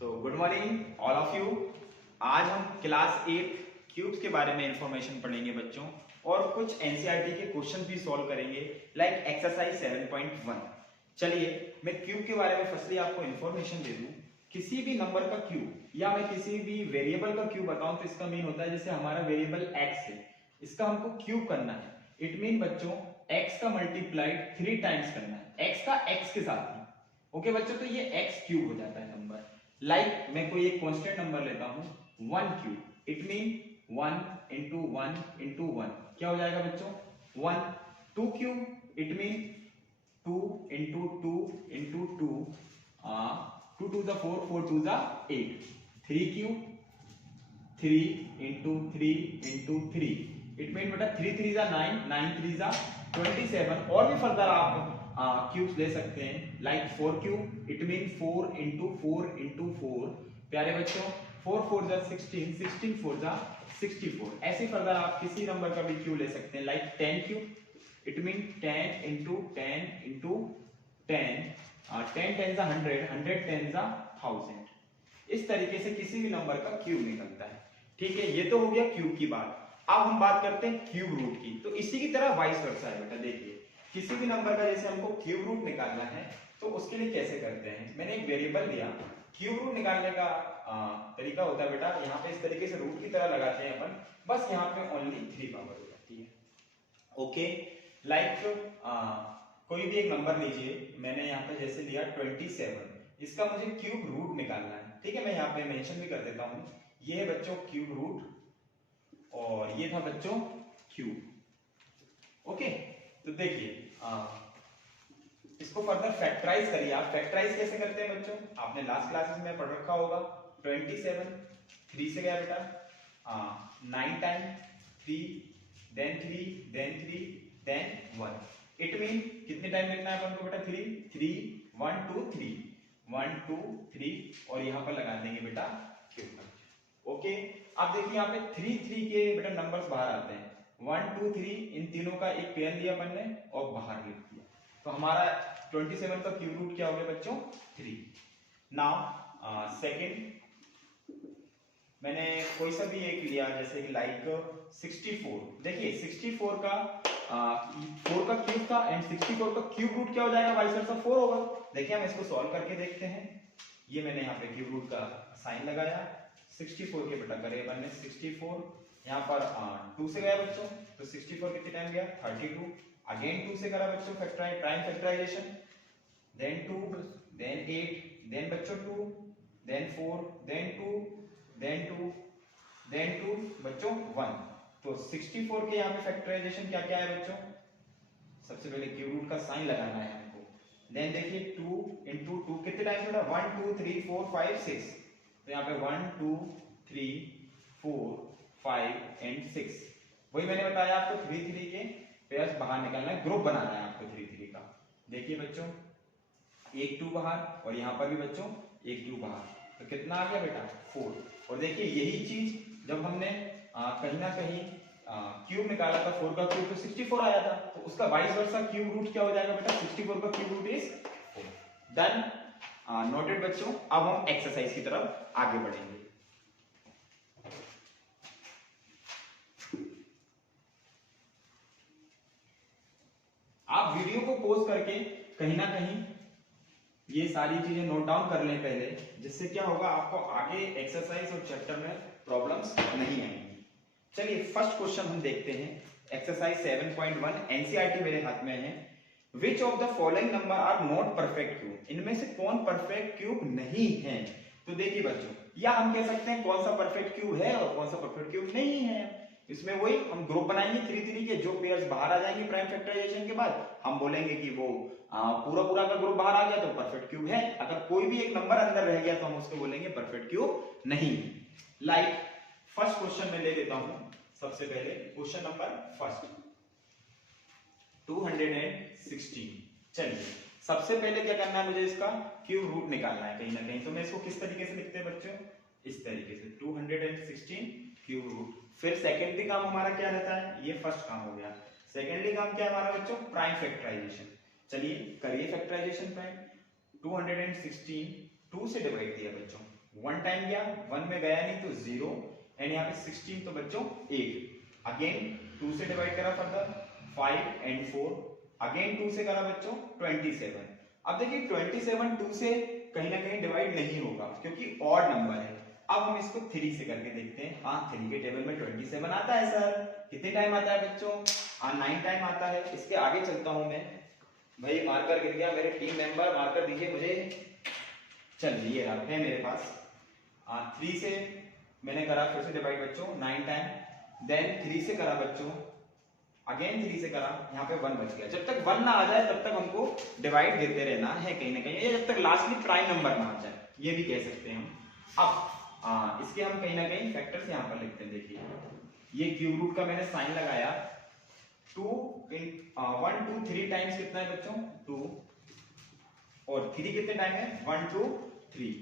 Good morning all of you. आज हम class 8 cubes के बारे में इंफॉर्मेशन पढ़ेंगे बच्चों, और कुछ एनसीईआरटी के क्वेश्चन भी सॉल्व करेंगे लाइक एक्सरसाइज 7.1। चलिए मैं क्यूब के बारे में फर्स्टली आपको इंफॉर्मेशन दे दूं। किसी भी नंबर का क्यूब या मैं किसी भी वेरिएबल का क्यूब बताऊं तो इसका मीन होता है जैसे हमारा वेरिएबल x है, इसका हमको क्यूब करना है। इट मीन बच्चों x का मल्टीप्लाइड 3 टाइम्स करना है, x का x के साथ ही। ओके बच्चों, तो ये x क्यूब हो जाता है नंबर। लाइक मैं कोई एक कांस्टेंट नंबर लेता हूं 1 cube, it mean 1 into 1 into 1 क्या हो जाएगा बच्चों 1। 2 cube, it mean 2 into 2 into 2, 2 to the 4, 4 to the 8। 3 cube, 3 into 3 into 3, it mean बेटा 3 3 जा 9, 9 3 जा 27। और भी फर्दर आप क्यूब्स ले सकते हैं like 4 cube, it mean 4 into 4 into 4। प्यारे बच्चों 4 4 जा 16, 16 4 जा 64। ऐसे फर्दर आप किसी नंबर का भी क्यूब ले सकते हैं like 10 cube, it mean 10 into 10 into 10, 10 10 जा 100, 100 10 जा 1000। इस तरीके से किसी भी नंबर का क्यूब निकलता है। ठीक है, ये तो हो गया क्यूब की बात। अब हम बात करते हैं क्यूब रूट की। तो इसी की तरह वाइस वर्सा है बेटा। देखिए किसी भी नंबर का जैसे हमको क्यूब रूट निकालना है तो उसके लिए कैसे करते हैं। मैंने एक वेरिएबल लिया, क्यूब रूट निकालने का तरीका होता है बेटा, यहाँ पे इस तरीके से रूट की तरह लगाते हैं अपन, बस यहाँ पे ओनली 3 पावर हो जाती है। ओके, लाइक कोई भी एक नंबर लीजिए, मैंने यहाँ पे जैसे लिया 27, इसका मुझे क्यूब रूट निकालना है। ठीक है, मैं यहाँ पे मेंशन भी कर देता हूँ, ये है बच्चों क्यूब रूट और ये था बच्चों क्यूब। ओके, तो देखिए इसको फर्दर फैक्टराइज करिए। आप फैक्टराइज कैसे करते हैं बच्चों, आपने लास्ट क्लासेस में पढ़ रखा होगा। 27 3 से गया बेटा, 9 time 3, then 3, then 3, then 1। It mean कितने टाइम लिखना है अपन को बेटा 3 3 1 2 3, 1 2 3 और यहाँ पर लगा देंगे बेटा क्यूब। ओके, अब देखिए यहाँ पे 3 3 के बेटा नंबर्स बाहर आते हैं। 1 2 3 इन तीनों का एक पेयर लिया अपन ने और बाहर लिख दिया, तो हमारा 27 का क्यूब रूट क्या हो गया बच्चों 3। नाउ सेकंड मैंने कोई सा भी एक लिया जैसे कि लाइक 64। देखिए 64 का 4 का क्यूब था एंड 64 का क्यूब रूट क्या हो जाएगा वाइस वर्सा 4 होगा। देखिए हम इसको सॉल्व करके देखते हैं। ये मैंने यहाँ पे क्यूब रूट का साइन लगाया, 64 के बेटा करे अपन ने 64, यहाँ पर 2 से गया बच्चों, तो 64 कितने टाइम गया 32, अगेन 2 से करा बच्चों factorise prime factorisation, then 2, then 8, then बच्चों 2, देन 4, देन 2, देन 2, देन 2 बच्चों 1। तो 64 के यहाँ पे फैक्टराइजेशन क्या क्या है बच्चों, सबसे पहले क्यूब रूट का साइन लगाना है हमको। देन देखिए 2 इंटू 2 कितने टाइम बेटा 1 2 3 4 5 6, तो यहाँ पे 1 2 3 4 5 एंड 6। वही मैंने बताया आपको 3 3 के पेयर्स बाहर निकालना है, ग्रुप बनाना है आपको 3 3 का। देखिए बच्चों एक 2 बाहर और यहाँ पर भी बच्चों एक 2 बाहर, तो कितना आ गया बेटा 4। और देखिए यही चीज जब हमने कहीं ना कहीं क्यूब निकाला था 4 का क्यूब तो 64 आया था, तो उसका वाइस वर्सा क्यूब रूट क्या हो जाएगा बेटा 64 का cube root is 4। Done, noted बच्चों। अब हम एक्सरसाइज की तरफ आगे बढ़ेंगे। आप वीडियो को पॉज करके कहीं ना कहीं ये सारी चीजें नोट डाउन कर लें पहले, जिससे क्या होगा आपको आगे एक्सरसाइज और चैप्टर में प्रॉब्लम्स नहीं आएंगी। चलिए फर्स्ट क्वेश्चन हम देखते हैं, एक्सरसाइज 7.1 एनसीईआरटी मेरे हाथ में है। Which of the following number are not perfect cube, इनमें से कौन परफेक्ट क्यूब नहीं है। तो देखिए बच्चों, या हम कह सकते हैं कौन सा परफेक्ट क्यूब है और कौन सा परफेक्ट क्यूब नहीं है। इसमें वही हम ग्रुप बनाएंगे 3 3 के, जो पेयर्स बाहर आ जाएंगे प्राइम फैक्टराइजेशन के बाद हम बोलेंगे कि वो पूरा पूरा का ग्रुप बाहर आ गया तो परफेक्ट क्यूब है। अगर कोई भी एक नंबर अंदर रह गया तो हम उसको बोलेंगे परफेक्ट क्यूब नहीं। लाइक फर्स्ट क्वेश्चन में ले लेता हूं, सबसे पहले क्वेश्चन नंबर फर्स्ट 216। चलिए सबसे पहले क्या करना है मुझे, इसका क्यूब रूट निकालना है कहीं ना कहीं। तो मैं इसको किस तरीके से लिखते हैं बच्चों, इस तरीके से 216 क्यूब रूट। फिर सेकेंडली काम हमारा क्या रहता है, ये फर्स्ट काम हो गया। सेकेंडली काम क्या है हमारा बच्चों, प्राइम फैक्टराइजेशन। चलिए करिए फैक्टराइजेशन प्राइम। 216 2 से डिवाइड दिया बच्चों 1 टाइम गया, 1 में गया नहीं तो 0, एंड यहाँ पे 16 तो बच्चों 8। अगेन 2 से डिवाइड करा फर्दर 5 एंड 4, अगेन 2 से करा बच्चों 27। अब देखिए 27 2 से कहीं ना कहीं डिवाइड नहीं होगा क्योंकि ऑड नंबर है। अब हम इसको 3 से करके देखते हैं। हाँ 3 के टेबल में 27 आता है सर। कितने टाइम आता है बच्चों? 9 टाइम आता है। इसके आगे चलता हूं मैं। भाई मार्कर गिर गया, मेरे टीम मेंबर मार्कर दीजिए मुझे। चलिए ये रहा है मेरे पास। 3 से मैंने करा फिर से डिवाइड बच्चों 9 टाइम, देन 3 से करा बच्चों, अगेन 3 से करा, यहाँ पे 1 बच गया। जब तक 1 ना आ जाए तब तक हमको डिवाइड देते रहना है कहीं ना कहीं, या जब तक लास्टली प्राइम नंबर ना आ जाए, ये भी कह सकते हैं हम। अब इसके हम कहीं ना कहीं फैक्टर्स यहाँ पर लिखते हैं। देखिए ये क्यूब रूट का मैंने साइन लगाया। 1 2 3 टाइम्स कितना है बच्चों? 2, और 3 कितने टाइम है? 1 2 3,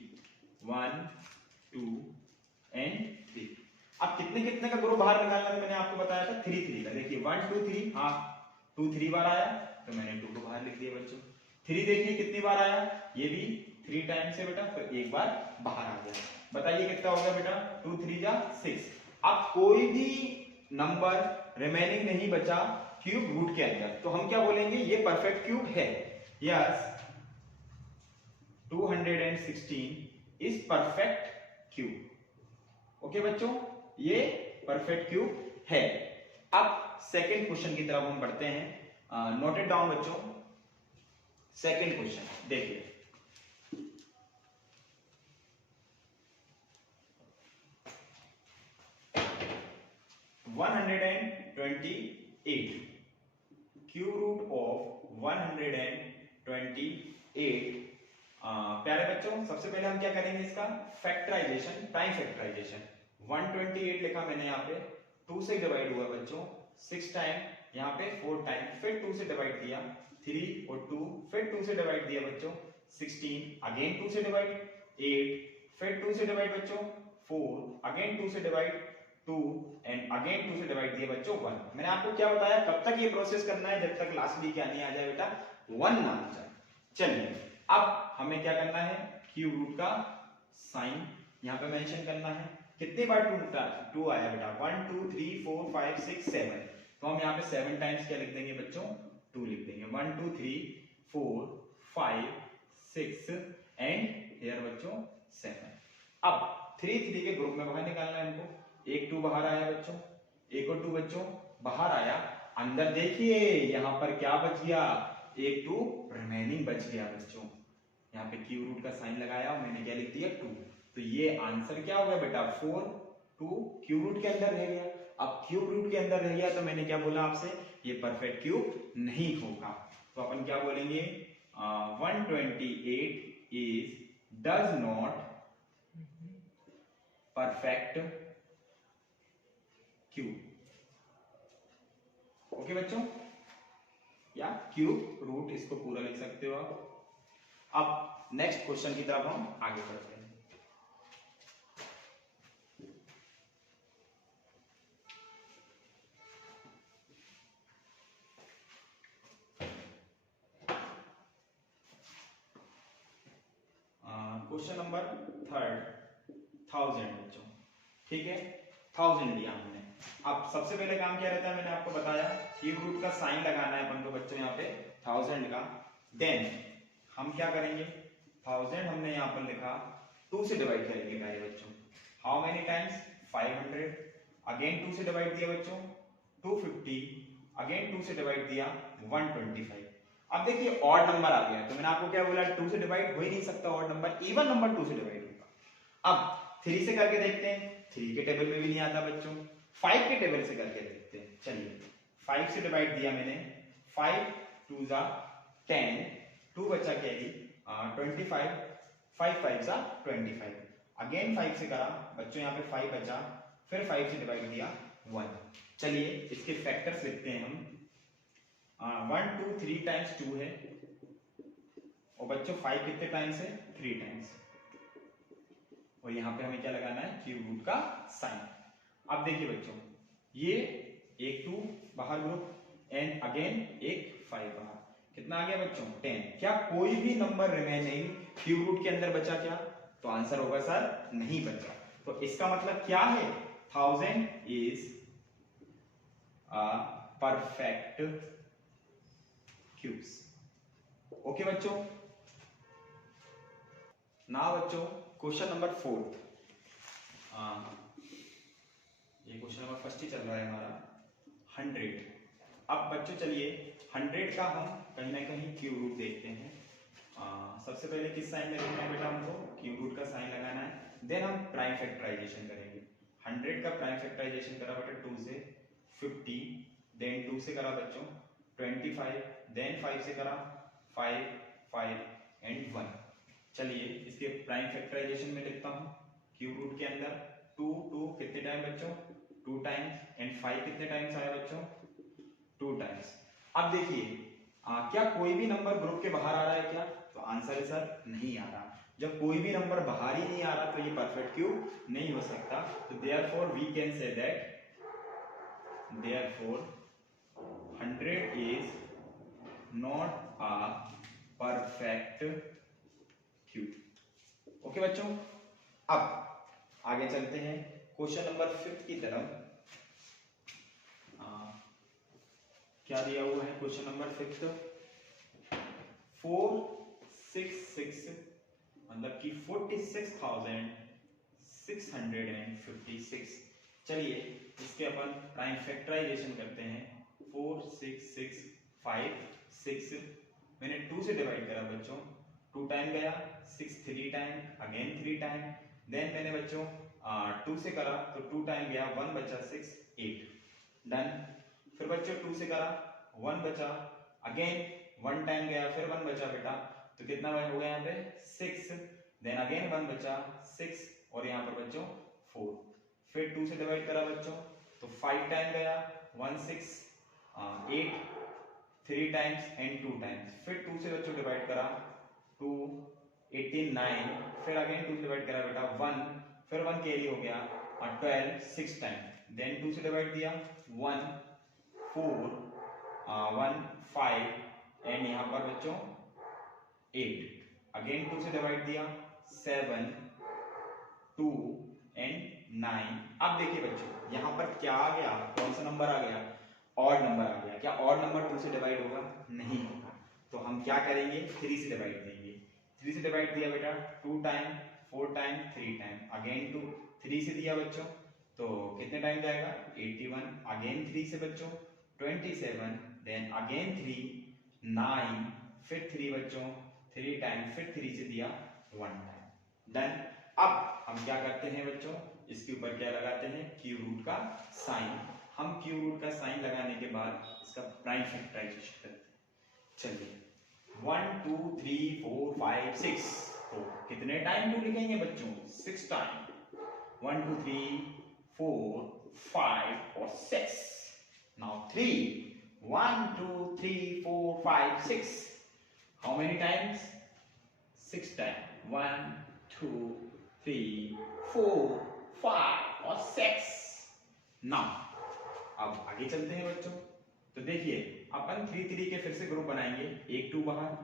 1 2 एंड 3। अब कितने कितने का ग्रुप बाहर निकालना था मैंने आपको बताया था 3 3 का। देखिए 1 2 3, हाँ 2 3 बार आया तो मैंने 2 को बाहर लिख दिया बच्चों। 3 देखिए कितनी बार आया, ये भी 3 टाइम से बेटा, तो एक बार बाहर आ गया। बताइए कितना हो गया बेटा? 2 3 जा 6। अब कोई भी नंबर रिमेनिंग नहीं बचा क्यूब रूट के अंदर, तो हम क्या बोलेंगे? ये परफेक्ट क्यूब है। Yes 216 is perfect cube. Okay बच्चों, ये परफेक्ट क्यूब है। अब सेकंड क्वेश्चन की तरफ हम बढ़ते हैं। नोट इट डाउन बच्चों। सेकंड क्वेश्चन देखिए, क्यूब रूट ऑफ 128। प्यारे बच्चों सबसे पहले हम क्या करेंगे? इसका फैक्टराइजेशन, टाइम फैक्टराइजेशन। 128 लिखा मैंने यहाँ पे, 2 से डिवाइड हुआ बच्चों 6 टाइम, यहाँ पे 4 टाइम, फिर 2 से डिवाइड किया 3 और 2, फिर 2 से डिवाइड दिया बच्चों 16, अगेन 2 से डिवाइड 8, फिर 2 से डिवाइड बच्चों 4, अगेन 2 से डिवाइड 2 एंड अगेन 2 से डिवाइड दिया बच्चों 1। मैंने आपको क्या बताया? कब तक ये प्रोसेस करना है? जब तक लास्टली क्या नहीं आ जाए बेटा? 1 ना आ जाए। चलिए अब हमें क्या करना है? क्यूब रूट का साइन यहाँ पे मेंशन करना है। कितने बार 2 आया बेटा? 1 2 3 4 5 6 7, तो हम यहाँ पे 7 टाइम्स क्या लिख देंगे बच्चों? 2 लिख देंगे। 1 2 3 4 5 6 एंड हियर बच्चों 7। अब 3 3 के ग्रुप में बाहर निकालना है हमको। 1 2 बाहर आया बच्चों, 1 और 2 बच्चों बाहर आया। अंदर देखिए यहाँ पर क्या बच गया? 1 2 रिमेनिंग बच गया बच्चों। यहाँ पे क्यूब रूट का साइन लगाया और मैंने क्या लिख दिया? 2। तो ये आंसर क्या हो गया बेटा? 4 2 क्यूब रूट के अंदर रह गया। अब क्यूब रूट के अंदर रह गया तो मैंने क्या बोला आपसे? ये परफेक्ट क्यूब नहीं होगा। तो अपन क्या बोलेंगे? 128 is does not perfect cube. Okay बच्चों, या क्यूब रूट इसको पूरा लिख सकते हो आप। अब नेक्स्ट क्वेश्चन की तरफ हम आगे बढ़ते हैं। क्वेश्चन नंबर 3 1000 बच्चों, ठीक है 1000 लिया हमने। अब सबसे पहले काम क्या रहता है? मैंने आपको बताया क्यूब रूट का साइन लगाना है अपन को बच्चों यहाँ पे 1000 का। देन हम क्या करेंगे? 1000 हमने यहाँ पर लिखा, 2 से डिवाइड करेंगे प्यारे बच्चों। How many times? 500, अगेन 2 से डिवाइड दिया बच्चों 250, अगेन 2 से डिवाइड दिया 125। अब देखिए ऑड नंबर आ गया, तो मैंने आपको क्या बोला? 2 से डिवाइड हो ही नहीं सकता ऑड नंबर, इवन नंबर 2 से डिवाइड होगा। अब 3 से करके देखते हैं, 3 के टेबल में भी नहीं आता बच्चों। 5 के टेबल से करके देखते हैं। चलिए 5 से डिवाइड दिया मैंने, 5 2 जा 10, 2 बचा क्या ही 25, 5 5 जा 25, अगेन 5 से करा बच्चों, यहाँ पे 5 बचा, फिर 5 से डिवाइड दिया 1। चलिए इसके फैक्टर्स लिखते हैं हम। 1 2 3 टाइम्स 2 है, और बच्चों 5 कितने टाइम्स है? 3 टाइम्स। और यहाँ पे हमें क्या लगाना है? क्यूब रूट का साइन। अब देखिए बच्चों, ये एक 2 बाहर ग्रुप एंड अगेन एक 5 बाहर, कितना आ गया बच्चों? 10। क्या कोई भी नंबर रिमेनिंग क्यूब रूट के अंदर बचा क्या? तो आंसर होगा सर नहीं बच्चा। तो इसका मतलब क्या है, 1000 is a perfect cubes. Okay बच्चों। ना बच्चों क्वेश्चन नंबर 4, ये क्वेश्चन नंबर फर्स्ट ही चल रहा है हमारा 100। अब बच्चों चलिए 100 का हम कहीं ना कहीं क्यूब रूट देखते हैं। सबसे पहले किस साइन में लिखना है बेटा, हमको क्यूब रूट का साइन लगाना है, देन हम प्राइम फैक्टराइजेशन करेंगे। 100 का प्राइम फैक्टराइजेशन करा बेटा 2 से 50, देन 2 से करा बच्चों 25, देन 5 से करा 5 5 एंड 1। चलिए इसके प्राइम फैक्टराइजेशन में लिखता हूँ। क्यूब रूट के अंदर 2 2 कितने टाइम बच्चों, 2 टाइम्स, एंड 5 कितने टाइम्स आया बच्चों, 2 टाइम्स। अब देखिए क्या कोई भी नंबर ग्रुप के बाहर आ रहा है क्या, तो आंसर है सर नहीं आ रहा। जब कोई भी नंबर बाहर ही नहीं आ रहा तो ये परफेक्ट क्यूब नहीं हो सकता। तो therefore we can say that therefore 100 is not a perfect cube. Okay बच्चों। अब आगे चलते हैं क्वेश्चन नंबर 5 की तरफ। क्या दिया हुआ है क्वेश्चन नंबर 5, 466 मतलब कि 46,656। चलिए इसके अपन प्राइम फैक्टराइजेशन करते हैं। 4 6 6 5 6, मैंने 2 से डिवाइड करा बच्चों, 2 टाइम गया, 6 3 टाइम, अगेन 3 टाइम, देन मैंने बच्चों 2 से करा तो 2 टाइम गया, 1 बचा 6 8, डन। फिर बच्चों 2 से करा 1 बचा, अगेन 1 टाइम गया, फिर 1 बचा बेटा, तो कितना हो गया यहाँ पे 6, देन अगेन 1 बचा 6, और यहाँ पर बच्चों 4। फिर 2 से डिवाइड करा बच्चों तो 5 टाइम गया, 1 6 8 3 टाइम्स एंड 2 टाइम्स। फिर 2 से बच्चों डिवाइड करा 2 18 9, फिर अगेन 2 से डिवाइड करा बेटा 1, फिर 1 कैरी हो गया और 12 6 टाइम, देन 2 से डिवाइड दिया 1 4 1 5 एंड यहाँ पर बच्चों 8, अगेन 2 से डिवाइड दिया 7 2 एंड 9। अब देखिए बच्चों यहाँ पर क्या आ गया, कौन सा नंबर आ गया, ऑड नंबर आ गया। क्या ऑड नंबर 2 से डिवाइड होगा, नहीं होगा। तो हम क्या करेंगे 3 से डिवाइड देंगे। 3 से डिवाइड दिया बेटा 2 टाइम 4 टाइम 3 टाइम, अगेन 2 3 से दिया बच्चों तो कितने टाइम जाएगा 81, अगेन 3 से बच्चों 27, देन अगेन 3 9, फिर 3 बच्चों 3 टाइम, फिर 3 से दिया 1 टाइम, डन। अब हम क्या करते हैं बच्चों, इसके ऊपर क्या लगाते हैं क्यूब रूट का साइन। हम क्यूब रूट का साइन लगाने के बाद इसका प्राइम फैक्टराइजेशन करते हैं। चलिए 1 2 3 4 5 6, तो कितने टाइम 2 लिखेंगे बच्चों 6 टाइम, 1 2 3 4 5 और 6। Now 3 1 2 3 4 5 6, how many times 6 times, 1 2 3 4 5 और 6। Now अब आगे चलते हैं बच्चों। तो देखिए अपन 3 3 के फिर से ग्रुप बनाएंगे, एक 2 बाहर,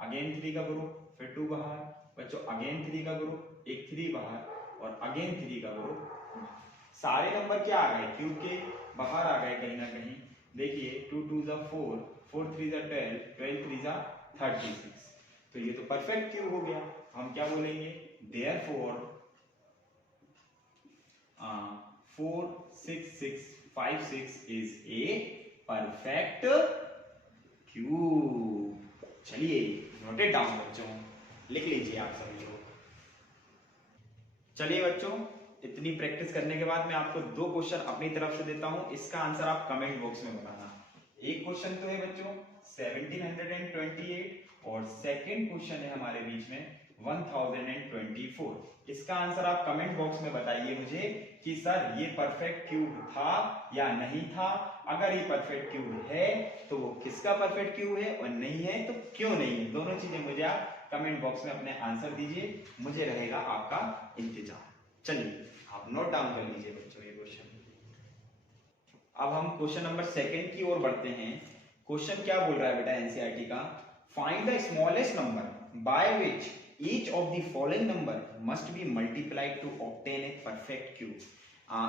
अगेन 3 का ग्रुप, फिर 2 बाहर बच्चों, अगेन 3 का ग्रुप, एक 3 बाहर और अगेन 3 का ग्रुप। सारे नंबर क्या आ गए क्यूब के बाहर आ गए कहीं ना कहीं। देखिए 2 2 जा 4, 4 3 जा 12, 12 3 जा 36। तो ये तो परफेक्ट क्यूब हो गया। हम क्या बोलेंगे therefore 4 6 6 5 6 is a perfect cube। चलिए नोटेड डाउन बच्चों, लिख लीजिए आप सभी लोग। चलिए बच्चों इतनी प्रैक्टिस करने के बाद मैं आपको 2 क्वेश्चन अपनी तरफ से देता हूं, इसका आंसर आप कमेंट बॉक्स में बताना। एक क्वेश्चन तो है बच्चों 1728 और सेकंड क्वेश्चन है हमारे बीच में 1024। इसका आंसर आप कमेंट बॉक्स में बताइए मुझे कि सर ये परफेक्ट क्यूब था या नहीं था। अगर ये परफेक्ट क्यूब है तो वो किसका परफेक्ट क्यूब है, और नहीं है तो क्यों नहीं है। दोनों चीजें मुझे आप कमेंट बॉक्स में अपने आंसर दीजिए, मुझे रहेगा आपका इंतजार। चलिए आप नोट डाउन कर लीजिए बच्चों ये क्वेश्चन। अब हम क्वेश्चन नंबर 2 की ओर बढ़ते हैं। क्वेश्चन क्या बोल रहा है बेटा एनसीईआरटी का, find the smallest number by which each of the following number must be multiplied to obtain a perfect cube.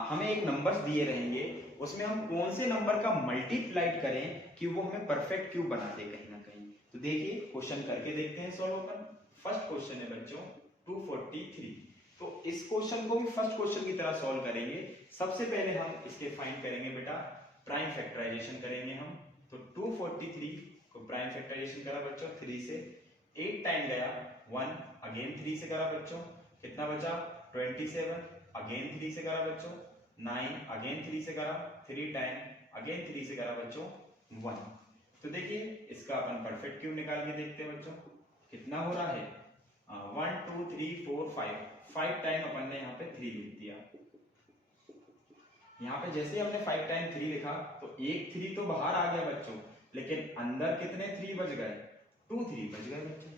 हमें एक नंबर्स दिए रहेंगे, उसमें हम कौन से नंबर का मल्टीप्लाइड करें कि वो हमें परफेक्ट क्यूब बना दे कहीं ना कहीं। तो देखिए क्वेश्चन करके देखते हैं सॉल्व अपन। फर्स्ट क्वेश्चन है बच्चों 243। तो इस क्वेश्चन को भी फर्स्ट क्वेश्चन की तरह सॉल्व करेंगे। सबसे पहले हम इसके फाइंड करेंगे बेटा, प्राइम फैक्टराइजेशन करेंगे हम। तो 243 को प्राइम फैक्टराइजेशन करा बच्चों 3 से, 8 टाइम गया 1, अगेन 3 से करा बच्चों, कितना बचा 27, अगेन 3 से करा बच्चों 9, अगेन 3 से करा 3 टाइम, अगेन 3 से करा बच्चों 1। तो देखिए इसका अपन परफेक्ट क्यूब निकाल के देखते हैं बच्चों कितना हो रहा है। 1 2 3 4 5 टाइम अपन ने यहाँ पे 3 लिख दिया। यहाँ पे जैसे हमने 5 टाइम 3 लिखा तो एक 3 तो बाहर आ गया बच्चों, लेकिन अंदर कितने 3 बच गए, 2 3 बच गए बच्चों।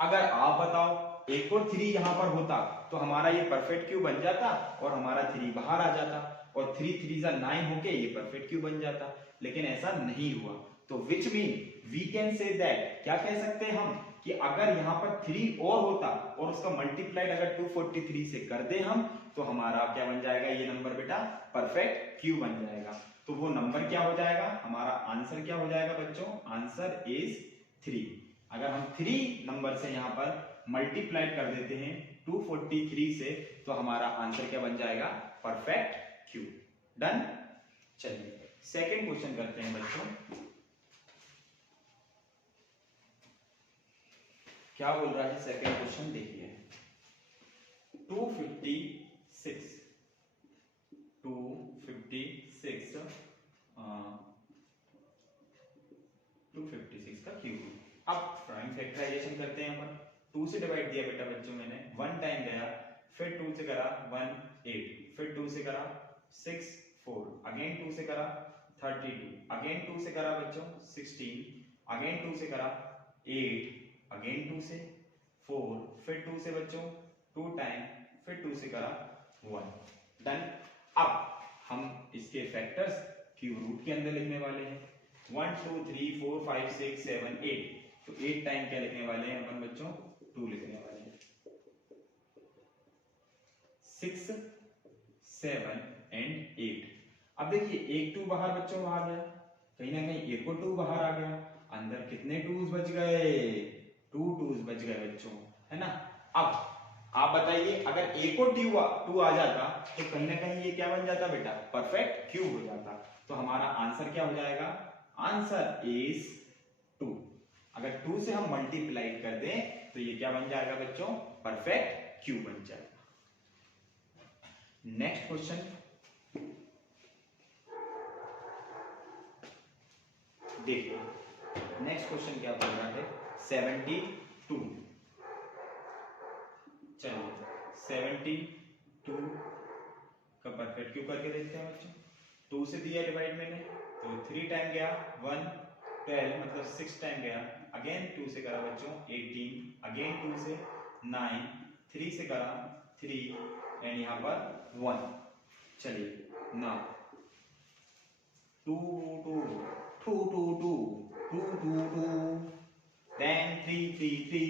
अगर आप बताओ एक और 3 यहाँ पर होता तो हमारा ये परफेक्ट क्यूब बन जाता और हमारा 3 बाहर आ जाता और 3 3 जा 9 होके ये परफेक्ट क्यूब बन जाता, लेकिन ऐसा नहीं हुआ। तो which mean we can say that, क्या कह सकते हैं हम कि अगर यहाँ पर 3 और होता और उसका मल्टीप्लाइड अगर 243 से कर दे हम, तो हमारा क्या बन जाएगा ये नंबर बेटा परफेक्ट क्यूब बन जाएगा। तो वो नंबर क्या हो जाएगा, हमारा आंसर क्या हो जाएगा बच्चों, आंसर इज 3। अगर हम 3 नंबर से यहाँ पर मल्टीप्लाइड कर देते हैं 243 से, तो हमारा आंसर क्या बन जाएगा, परफेक्ट क्यूब। डन। चलिए सेकंड क्वेश्चन करते हैं बच्चों। क्या बोल रहा है सेकंड क्वेश्चन, देखिए 256 का क्यूब। अब प्राइम फैक्टराइजेशन करते हैं अपन। 2 से डिवाइड दिया बेटा बच्चों मैंने, 1 टाइम गया, फिर 2 से करा 1 8, फिर 2 से करा 6 4, अगेन 2 से करा 32, अगेन 2 से करा बच्चों 16, अगेन 2 से करा 8, अगेन 2 से 4, फिर 2 से बच्चों 2 टाइम, फिर 2 से करा 1। डन। अब हम इसके फैक्टर्स क्यूब रूट के अंदर लिखने वाले हैं। 1 2 3 4 5 6 7 8, तो 8 टाइम क्या लिखने वाले हैं अपन बच्चों, 2 लिखने वाले हैं। 6 7 एंड 8। अब देखिए एक 2 बाहर बच्चों आ गया, कहीं ना कहीं एक और 2 बाहर आ गया, अंदर कितने 2s बच गए, 2 2s बच गए बच्चों, है ना। अब आप बताइए अगर एक और 2 आ जाता तो कहीं ना कहीं ये क्या बन जाता बेटा, परफेक्ट क्यूब हो जाता। तो हमारा आंसर क्या हो जाएगा, आंसर इज 2। अगर 2 से हम मल्टीप्लाई कर दें तो ये क्या बन जाएगा बच्चों, परफेक्ट क्यूब बन जाएगा। नेक्स्ट क्वेश्चन देखिए, नेक्स्ट क्वेश्चन क्या बोल रहा है 72। चलिए 72 का परफेक्ट क्यूब करके देखते हैं बच्चों। 2 से दिया डिवाइड मैंने, तो 3 टाइम गया 1 12, मतलब 6 टाइम गया, अगेन 2 से करा बच्चों 18, अगेन 2 से 9, 3 से करा 3 एंड यहाँ पर 1। चलिए ना 2 2 2 2 2 2 2 2 देन 3 3 3,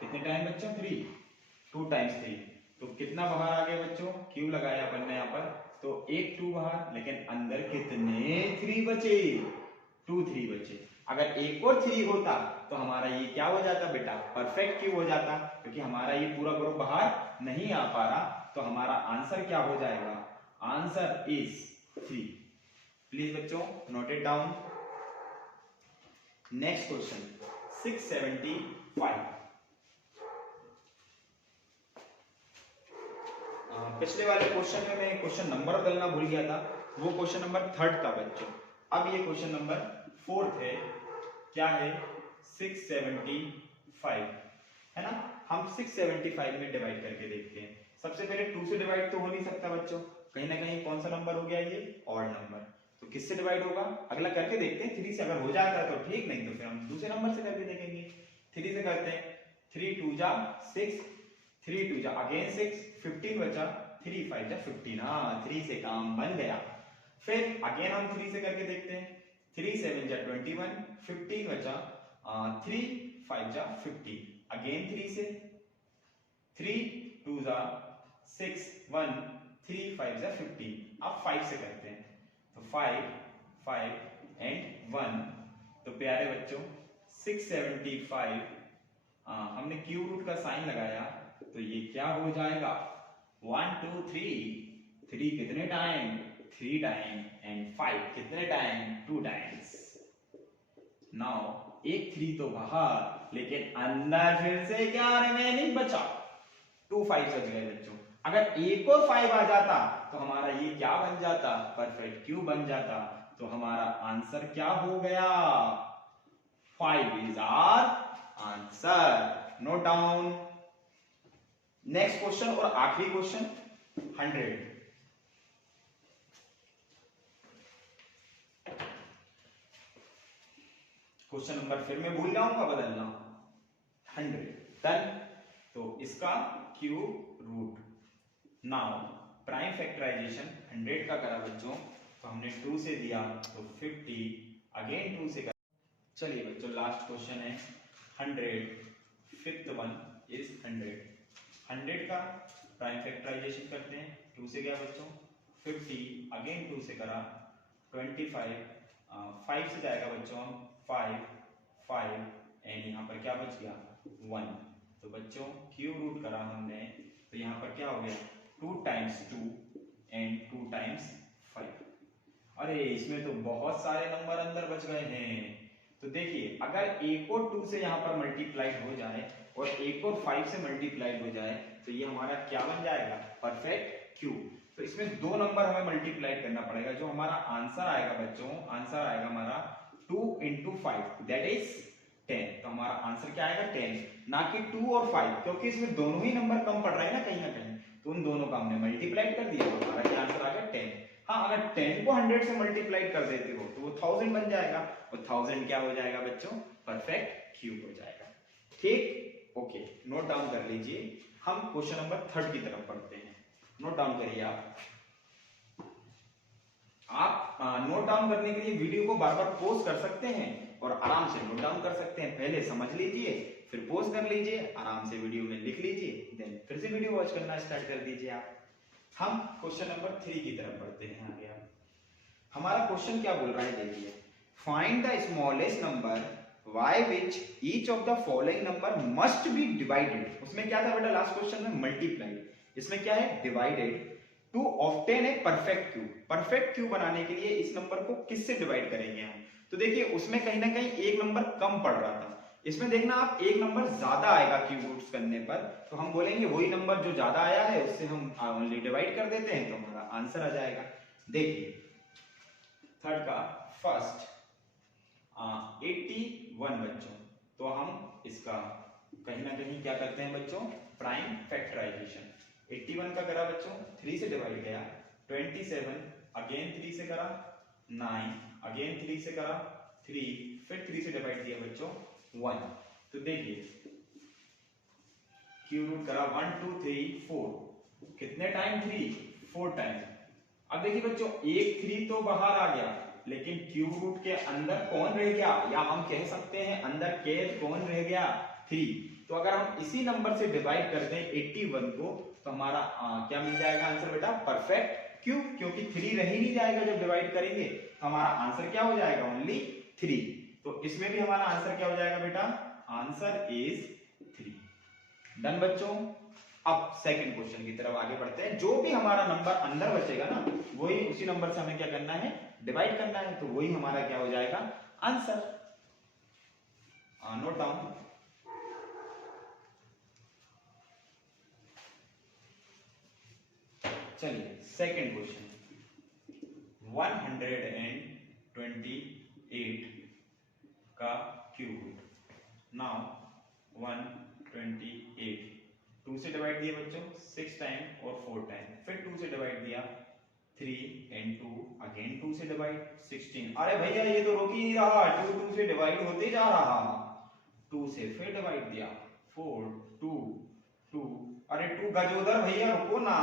कितने टाइम बच्चों 3, 2 टाइम्स 3, तो कितना बाहर आ गया बच्चों, क्यूब लगाया अपन ने यहाँ पर, तो एक 2 बाहर, लेकिन अंदर कितने 3 बचे, 2 3 बचे। अगर एक और 3 होता तो हमारा ये क्या हो जाता बेटा, परफेक्ट क्यूब हो जाता, क्योंकि हमारा ये पूरा ग्रुप बाहर नहीं आ पा रहा। तो हमारा आंसर क्या हो जाएगा, आंसर इज 3। प्लीज बच्चों note it down. Next question 675। पिछले वाले क्वेश्चन में मैं क्वेश्चन नंबर बदलना भूल गया था, वो क्वेश्चन नंबर 3 था बच्चों। अब ये क्वेश्चन नंबर 4 है, क्या है 675, है ना। हम 675 में डिवाइड करके देखते हैं। सबसे पहले 2 से डिवाइड तो हो नहीं सकता बच्चों, कहीं ना कहीं कौन सा नंबर हो गया ये, ऑड नंबर। तो किससे डिवाइड होगा, अगला करके देखते हैं। 3 से अगर हो जाता है तो ठीक, नहीं तो फिर हम दूसरे नंबर से करके देखेंगे। 3 से करते हैं, 3 2 जा 6, 3 2 जा अगेन 6, 15 बचा, 3 5 जा 15, हाँ 3 से काम बन गया। फिर अगेन हम 3 से करके देखते हैं, 3 7 जा 21, 15 बचा, 3 5 जा 15, अगेन 3 से 3 2 जा 6 1 3 5 जा 15। अब 5 से करते हैं, तो 5 5 एंड 1, तो प्यारे बच्चों 675, हमने क्यूब रूट का साइन लगाया तो ये क्या हो जाएगा 1 2 3, 3 कितने टाइम 3 टाइम एंड 5 कितने टाइम 2 टाइम्स। नाउ एक 3 तो बाहर, लेकिन अंदर फिर से क्या रिमेनिंग बचा 2 5 बच गए बच्चों। अगर एक और 5 आ जाता तो हमारा ये क्या बन जाता परफेक्ट क्यूब बन जाता। तो हमारा आंसर क्या हो गया 5 is our answer. Note down. Next question और आखिरी क्वेश्चन 100। क्वेश्चन नंबर फिर मैं भूल जाऊंगा बदलना 100 डन। तो इसका cube root. Now prime factorisation 100 का करा बच्चों, तो हमने 2 से दिया तो 50, अगेन 2 से करा। चलिए बच्चों लास्ट क्वेश्चन है 100, फिफ्थ वन इज 100। 100 का प्राइम फैक्टराइजेशन करते हैं, 2 से गया बच्चों 50, अगेन 2 से करा 25, 5 से जाएगा बच्चों 5 5 एंड यहाँ पर क्या बच गया 1। तो बच्चों क्यूब रूट करा हमने, तो यहाँ पर क्या हो गया 2 टाइम्स 2 एंड 2 टाइम्स 5। अरे इसमें तो बहुत सारे नंबर अंदर बच गए हैं। तो देखिए अगर एक और 2 से यहाँ पर मल्टीप्लाइड हो जाए और एक और 5 से मल्टीप्लाइड हो जाए तो ये हमारा क्या बन जाएगा परफेक्ट क्यूब। तो इसमें दो नंबर हमें मल्टीप्लाइड करना पड़ेगा। जो हमारा आंसर आएगा बच्चों, आंसर आएगा हमारा 2 into 5 दैट इज 10। तो हमारा आंसर क्या आएगा 10, ना कि 2 और 5, क्योंकि इसमें दोनों ही नंबर कम पड़ रहा है ना कहीं, तो उन दोनों का हमने मल्टीप्लाइड कर दिया तो हमारा क्या आंसर आ गया 10। हाँ अगर 10 को 100 से मल्टीप्लाइड कर देते हो तो वो 1000 बन जाएगा, और 1000 क्या हो जाएगा बच्चों परफेक्ट क्यूब हो जाएगा। ठीक, ओके नोट डाउन कर लीजिए। हम क्वेश्चन नंबर 3 की तरफ बढ़ते हैं। नोट डाउन करिए आप नोट डाउन करने के लिए वीडियो को बार बार पॉज कर सकते हैं और आराम से नोट डाउन कर सकते हैं। पहले समझ लीजिए, फिर पॉज कर लीजिए, आराम से वीडियो में लिख लीजिए, देन फिर से वीडियो वॉच करना स्टार्ट कर दीजिए आप। हम क्वेश्चन नंबर 3 की तरफ बढ़ते हैं आगे। हमारा क्वेश्चन क्या बोल रहा है देखिए, find the smallest number by which each of the following number must B divided. उसमें क्या था बेटा लास्ट क्वेश्चन में मल्टीप्लाई, इसमें क्या है divided to obtain a perfect cube. Perfect cube बनाने के लिए इस नंबर को किससे डिवाइड करेंगे हम। तो देखिए उसमें कहीं ना कहीं एक नंबर कम पड़ रहा था, इसमें देखना आप एक नंबर ज्यादा आएगा क्यूब रूट्स करने पर, तो हम बोलेंगे वही नंबर जो ज्यादा आया है उससे हम ओनली डिवाइड कर देते हैं तो हमारा आंसर आ जाएगा। देखिए थर्ड का फर्स्ट 81 बच्चों, तो हम इसका कहीं ना कहीं क्या करते हैं बच्चों प्राइम फैक्टराइजेशन। 81 का करा बच्चों 3 से डिवाइड गया 27, अगेन 3 से करा 9, अगेन 3 से करा 3, फिर 3 से डिवाइड किया बच्चों 1। तो देखिए क्यूब रूट करा 1 2 3 4, कितने टाइम 3 4 टाइम। अब देखिए बच्चों एक 3 तो बाहर आ गया, लेकिन क्यूब रूट के अंदर कौन रह गया, या हम कह सकते हैं अंदर कैद कौन रह गया 3। तो अगर हम इसी नंबर से डिवाइड कर दें 81 को तो हमारा क्या मिल जाएगा आंसर बेटा परफेक्ट क्यूब, क्योंकि 3 रह ही नहीं जाएगा जब डिवाइड करेंगे, तो हमारा आंसर क्या हो जाएगा ओनली 3। तो इसमें भी हमारा आंसर क्या हो जाएगा बेटा आंसर इज 3। डन बच्चों। अब सेकंड क्वेश्चन की तरफ आगे बढ़ते हैं। जो भी हमारा नंबर अंदर बचेगा ना वही उसी नंबर से हमें क्या करना है डिवाइड करना है, तो वही हमारा क्या हो जाएगा आंसर। Note down. चलिए सेकंड क्वेश्चन 128 का क्यूब रूट। नाउ 128 2 से डिवाइड दिया बच्चों 6 टाइम और 4 टाइम, फिर 2 से डिवाइड दिया 3 एंड 2, अगेन 2 से डिवाइड 16। अरे भैया ये तो रुक ही नहीं रहा, 2 2 से डिवाइड होते जा रहा, 2 से फिर डिवाइड दिया 4 2 2, अरे 2 गजोदर भैया रुको ना,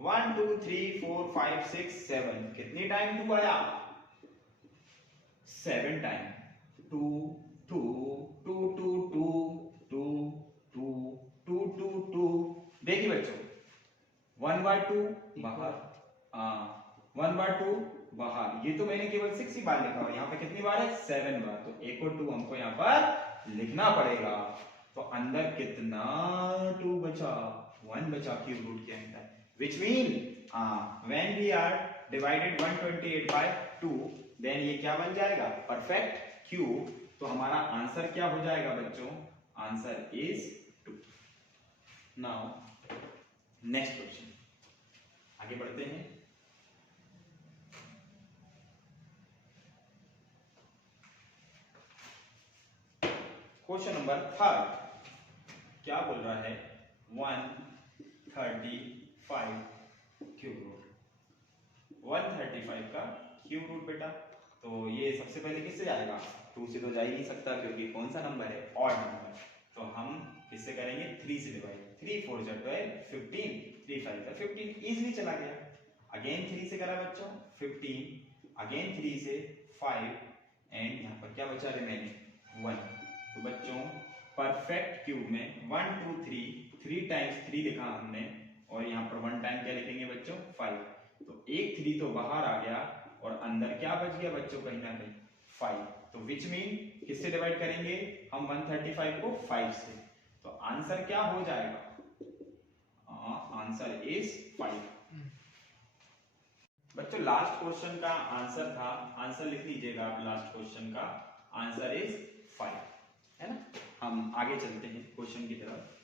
1 2 3 4 5 6 7, कितनी टाइम 2 आया 7 टाइम 2 2 2 2 2 2 2 2 2 2 2। देखिए बच्चों 1/2 बाहर, 1/2 बाहर, ये तो मैंने केवल 6 ही बार लिखा और यहाँ पे कितनी बार है 7 बार, तो 1 और 2 हमको यहाँ पर लिखना पड़ेगा। तो अंदर कितना 2 बचा, 1 बचा क्यूब रूट के अंदर, which mean when we are divided 128 by 2 then ये क्या बन जाएगा परफेक्ट क्यूब। तो हमारा आंसर क्या हो जाएगा बच्चों, answer is 2। Now next question, आगे बढ़ते हैं। क्वेश्चन नंबर 3 क्या बोल रहा है 135 क्यूब रूट, 135 का क्यूब रूट बेटा। तो ये सबसे पहले किससे जाएगा, 2 से तो जा ही नहीं सकता क्योंकि कौन सा नंबर है ऑड नंबर। तो हम किससे करेंगे 3 से डिवाइड, 3 4 जा 12 15, 3 5 जा 15, इजीली चला गया। अगेन 3 से करा बच्चों 15, अगेन 3 से 5 एंड यहाँ पर क्या बचा रिमेनिंग 1। तो बच्चों परफेक्ट क्यूब में 1 2 3 टाइम्स 3 लिखा हमने और यहाँ पर 1 टाइम क्या लिखेंगे बच्चों 5। तो एक 3 तो बाहर आ गया और अंदर क्या बच गया बच्चों कहीं ना कहीं 5। तो विच मीन किससे डिवाइड करेंगे हम 135 को 5 से। तो आंसर क्या हो जाएगा, आंसर इज 5। बच्चों लास्ट क्वेश्चन का आंसर था, आंसर लिख लीजिएगा आप, लास्ट क्वेश्चन का आंसर इज 5 है ना। हम आगे चलते हैं क्वेश्चन की तरफ।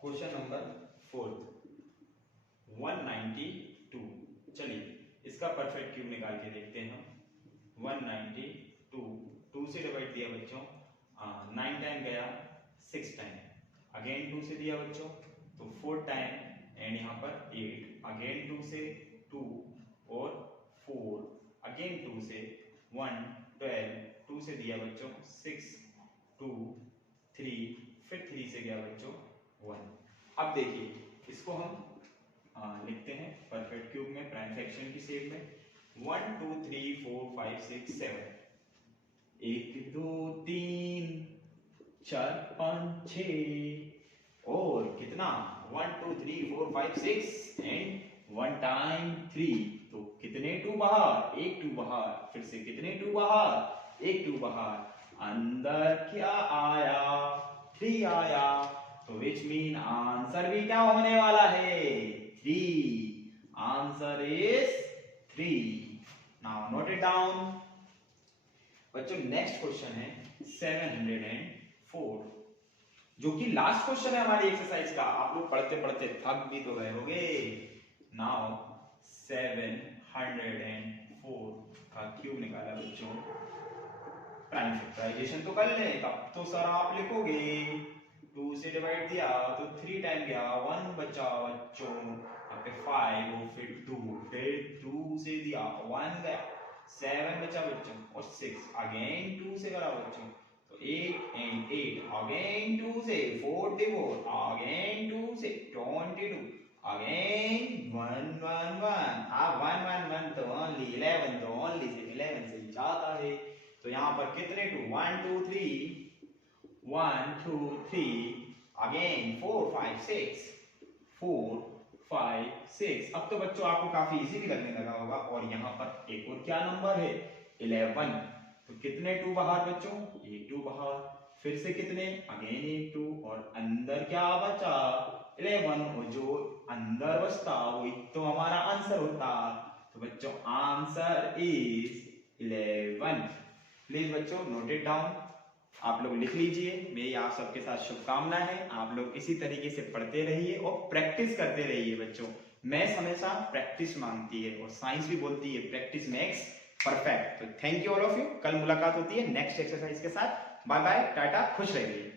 Question number 4 192। चलिए इसका परफेक्ट क्यूब निकाल के देखते हैं हम। 192 2 से डिवाइड दिया बच्चों, 9 टाइम गया 6 टाइम, अगेन 2 से दिया बच्चों तो 4 टाइम एंड यहाँ पर 8, अगेन 2 से 2 और 4, अगेन 2 से 1 12, 2 से दिया बच्चों 6 2 3, फिर 3 से गया बच्चों 1। अब देखिए इसको हम लिखते हैं परफेक्ट क्यूब में प्राइम फ्रैक्शन की शेप में। 1 2 3 4 5 6 7, 1 2 3 4 5 6 और कितना 1 2 3 4 5 6 एंड 1 टाइम 3। तो कितने 2 बाहर, एक 2 बाहर, फिर से कितने 2 बाहर, एक 2 बाहर, अंदर क्या आया 3 आया। तो विच मीन आंसर भी क्या होने वाला है 3। Answer is 3। Now note it down. बच्चों नेक्स्ट क्वेश्चन है 704 जो कि लास्ट क्वेश्चन है हमारी एक्सरसाइज का। आप लोग पढ़ते पढ़ते थक भी तो गए होगे। नाउ 704 का क्यूब निकाला बच्चों, प्राइम फैक्टराइजेशन तो कर ले, तब तो सर आप लिखोगे 2 से डिवाइड दिया तो 3 टाइम गया 1 बचा बच्चों, यहाँ पे 5 और फिर 2, फिर 2 से दिया 1 गया 7 बचा बच्चों और 6, अगेन 2 से करा बच्चों तो 8 एंड 8, अगेन 2 से 44, अगेन 2 से 22, अगेन 1 1 1, आप 1 1 1 तो ओनली 11, तो ओनली से 11 से जाता है। तो यहाँ पर कितने 2 1 2 3 1 2 3, अगेन 4 5 6 4 5 6। अब तो बच्चों आपको काफी इजी भी लगने लगा होगा। और यहाँ पर एक और क्या नंबर है 11। तो कितने 2 बाहर बच्चों, एक 2 बाहर, फिर से कितने अगेन एक 2 और अंदर क्या बचा 11, और जो अंदर बचता वही तो हमारा आंसर होता। तो बच्चों आंसर इज 11। प्लीज बच्चों नोट इट डाउन, आप लोग लिख लीजिए। मेरी आप सबके साथ शुभकामनाएं हैं। आप लोग इसी तरीके से पढ़ते रहिए और प्रैक्टिस करते रहिए बच्चों। मैथ्स हमेशा प्रैक्टिस मांगती है और साइंस भी बोलती है प्रैक्टिस मेक्स परफेक्ट। तो thank you all of you. कल मुलाकात होती है नेक्स्ट एक्सरसाइज के साथ। बाय बाय, टाटा, खुश रहिए।